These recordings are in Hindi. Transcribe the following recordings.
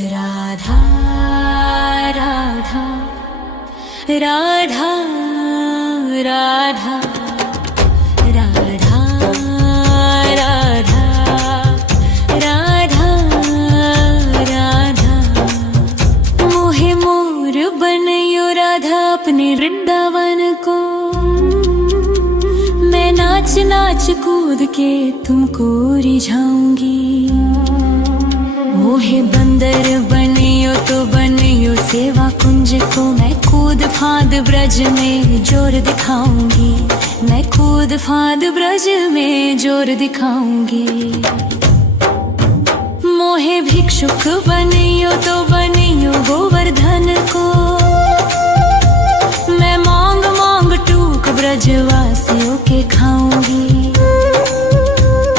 राधा राधा राधा राधा राधा राधा राधा राधा मोहे मोर बनयो राधा अपने वृंदावन को। मैं नाच नाच कूद के तुमको रिझाऊंगी। मोहे बंदर बनियो तो बनियो सेवा कुंज को। मैं कूद फांद ब्रज में जोर दिखाऊंगी। मैं कूद फांद ब्रज में जोर दिखाऊंगी। मोहे भिक्षुक बनियो तो बनियो गोवर्धन को। मैं मांग मांग टूक ब्रजवासियों के खाऊंगी।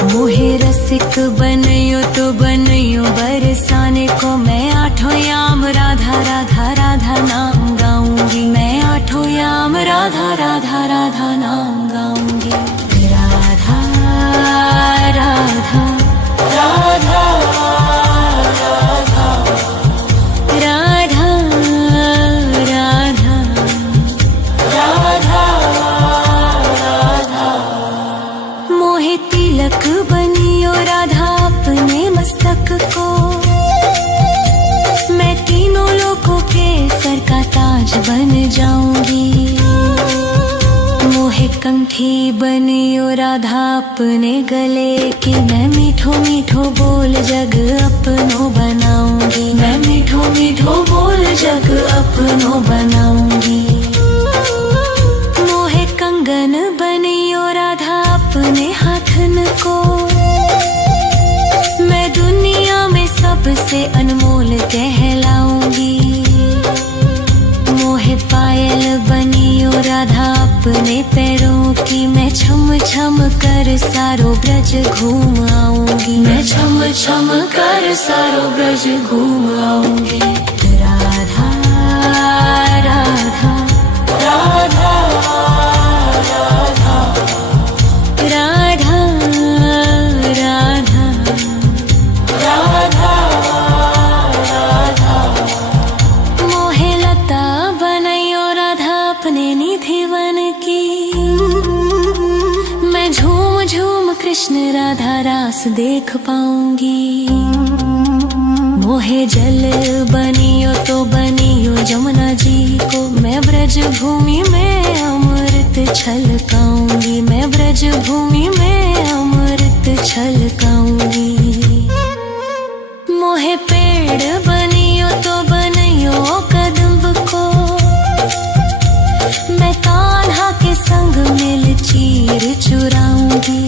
मोहे रसिक बनियो तो बनियो बरसाने को। मैं आठों याम राधा राधा राधा नाम गाऊंगी। मैं आठों याम राधा राधा राधा नाम गाऊंगी। राधा राधा राधा राधा राधा राधा राधा। मोहे तिलक बनियो राधा अपने मस्तक को। मैं तीनों लोगों के सर का ताज बन जाऊंगी। मोहे कंठी बनियो राधा अपने गले की। मैं मीठो मीठो बोल जग अपनो बनाऊंगी। मैं मीठो मीठो बोल जग अपनो बनाऊंगी। मोहे कंगन बनियो राधा अपने हाथन को। मैं दुनिया में सबसे अनमोल कहलाऊंगी। मोहे पायल बनियो राधा अपने पैरों की। मैं छम छम कर सारो ब्रज घूम आऊंगी। मैं छम छम कर सारो ब्रज घूम आऊंगी। राधा राधा राधा राधा राधा राधा राधा राधा। मोहे लता बनयो राधा अपने निधि वन की। मैं झूम झूम कृष्ण राधा रास देख पाऊंगी। मोहे जल बनियो तो बनियो जमुना जी को। मैं ब्रज भूमि में अमृत छलकाऊंगी। मैं ब्रज भूमि में अमृत छलकाऊंगी। मोहे पेड़ बनियो तो बनियो कदम्ब को। मैं कान्हा के संग मिल चीर चुराऊंगी।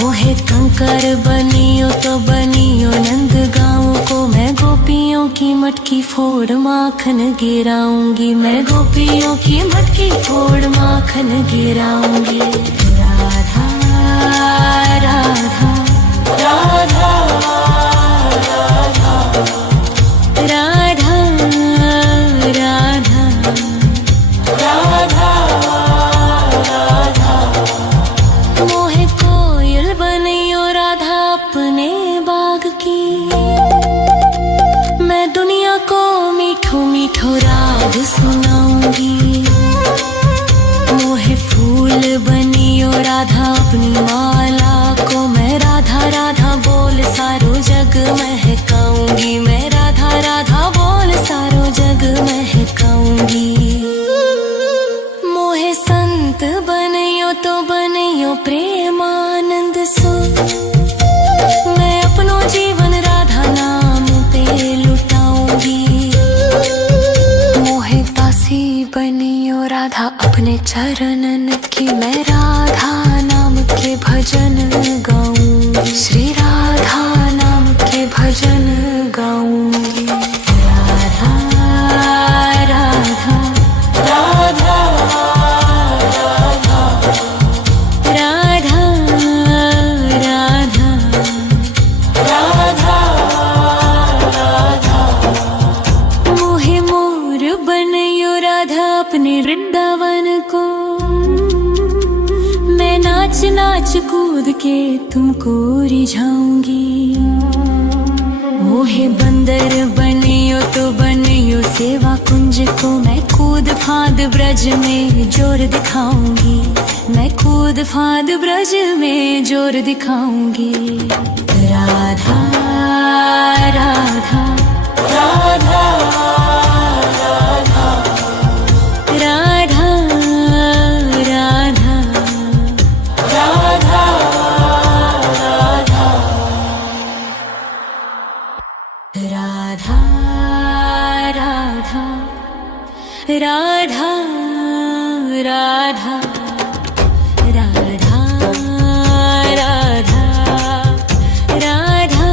मोहे कंकर बनियो तो बनियो नंद गाँव को। मैं गोपियों की मटकी फोड़ माखन गिराऊंगी। मैं गोपियों की मटकी फोड़ माखन गिराऊंगी। राधा राधा राधा राधा राधा राधा राधा राधा। मोहे कोयल बनियो राधा अपने बाग की। मैं दुनिया को मीठो मीठो राग सुनाऊंगी। मोहे फूल बनियो राधा अपनी माला को। मैं राधा राधा बोल सारो जग महकाऊंगी। मैं राधा राधा बोल सारो जग महकाऊंगी। मोहे संत बनियो तो बनियो प्रेमानंद सो। मैं अपनो जीवन राधा नाम पे लुटाऊंगी। मोहे दासी बनियो राधा अपने चरणन की। मैं राधा नाम के भजन गाऊंगी। श्री राधा नाम के भजन गाऊंगी। राधा राधा राधा राधा राधा राधा राधा राधा। मोहे मोर बनयो राधा अपने वृंदावन को। मैं नाच नाच कूद के तुमको रिझाऊंगी। मोहे बंदर बनियो तो बनियो सेवा कुंज को, मैं कूद फाद ब्रज में जोर दिखाऊंगी, मैं कूद फाद ब्रज में जोर दिखाऊंगी। राधा राधा राधा राधा राधा राधा राधा राधा राधा राधा राधा राधा राधा राधा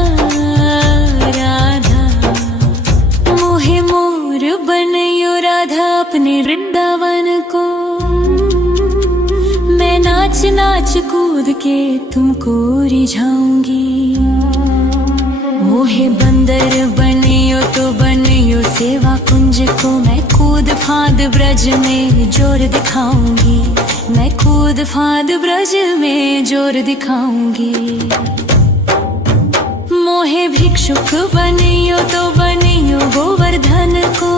राधा मोहे मोर बनयो राधा अपने वृंदावन को, मैं नाच नाच कूद के तुमको रिझाऊंगी। मोहे बंदर बनियो तो बनियो सेवा कुंज को, मैं कूद फाद ब्रज में जोर दिखाऊंगी, मैं कूद फाद ब्रज में जोर दिखाऊंगी। मोहे भिक्षुक बनियो तो बनियो गोवर्धन को,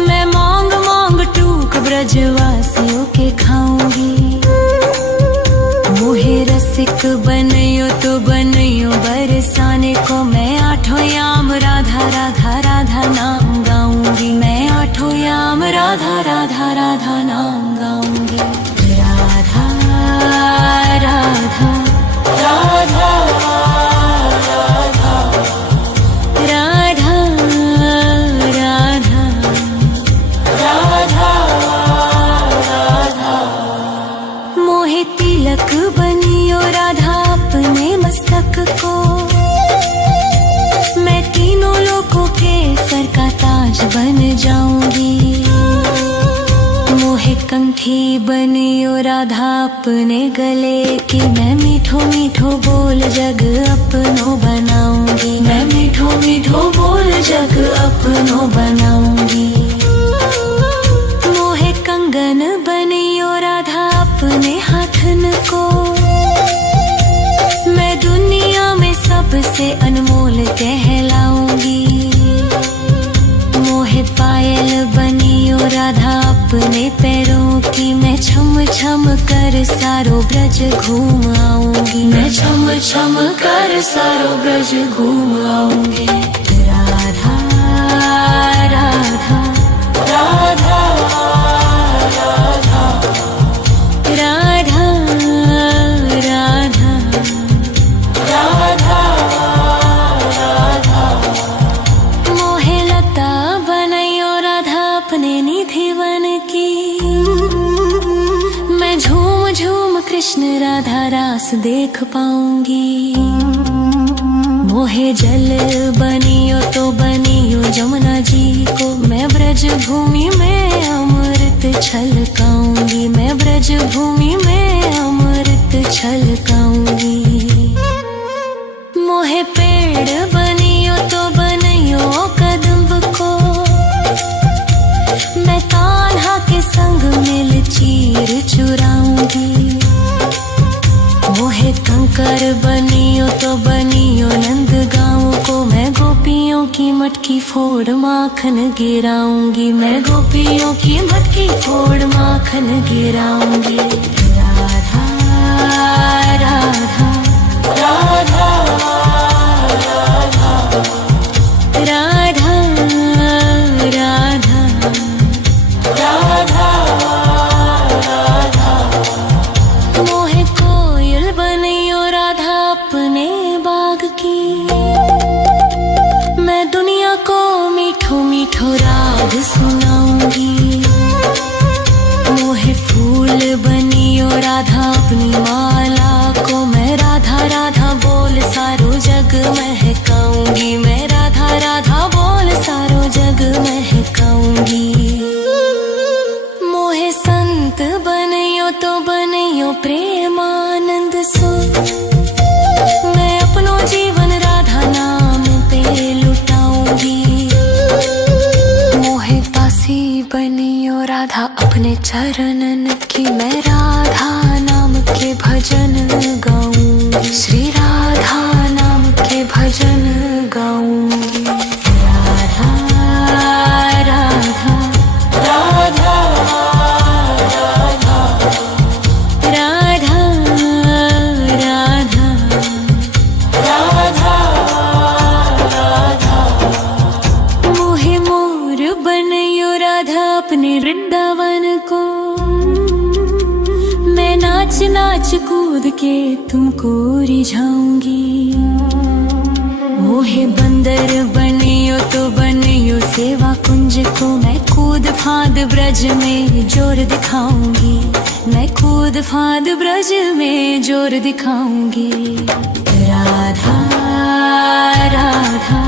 मैं मांग मांग टूक ब्रजवासियों के खाऊंगी। मोहे रसिक बनियो तो बनियो बरसाने को, मैं आठों याम राधा राधा राधा नाम गाऊंगी, मैं आठों याम राधा राधा राधा नाम गाऊंगी। राधा राधा राधा राधा राधा राधा राधा मोहे तिलक बनियो राधा अपने मस्तक को, मैं तीनों लोगों के सर का ताज बन जाऊंगी। मोहे कंठी बनियो राधा अपने गले की, मैं मीठो मीठो बोल जग अपनो बनाऊंगी, मैं मीठो मीठो बोल जग अपनो बनाऊंगी। मोहे कंगन बनियो राधा अपने हाथन को, मैं दुनिया में सबसे अनमोल कहलाऊंगी। मोहे पायल बनियो राधा अपने पैरों की, मैं छम छम कर सारो ब्रज घूम आऊंगी, मैं छम छम कर सारो ब्रज घूम आऊंगी। राधा राधा राधा राधा राधा राधा राधा राधा मोहे लता बनयो राधा अपने निधि वन की, मैं झूम झूम कृष्ण राधा रास देख पाऊंगी। मोहे जल बनियो तो बनियो जमुना जी को, मैं ब्रज भूमि में अमृत छलकाऊंगी, मैं ब्रज भूमि में अमृत छलकाऊंगी। मोहे पेड़ बनियो तो बनियो कदम्ब को, मैं कान्हा के संग मिल चीर चुराऊंगी। मोहे कंकर बनियो तो बनियो नंद गाँव को, मैं गोपियों की मटकी फोड़ माखन गिराऊंगी, मैं गोपियों की मटकी फोड़ माखन गिराऊंगी। राधा राधा राधा राधा राधा राधा राधा मोहे कोयल बनियो राधा अपने बाग की, मैं दुनिया को मीठो मीठो राग सुनाऊंगी। मोहे फूल बनियो राधा अपनी माला को, मैं राधा राधा बोल सारो जग महकाऊंगी, मैं राधा राधा बोल सारो जग महकाऊंगी। मोहे संत बनियो तो बनियो प्रेमानंद सो, मैं अपनो जीवन राधा नाम पे लुटाऊंगी। मोहे दासी बनियो राधा अपने चरणन की, मैं राधा नाम के भजन गाऊंगी, श्री राधा नाम के भजन के तुमको रिझाऊंगी। मोहे बंदर बनियो तो बनियो सेवा कुंज को, मैं कूद फांद ब्रज में जोर दिखाऊंगी। मैं कूद फांद ब्रज में जोर दिखाऊंगी। राधा राधा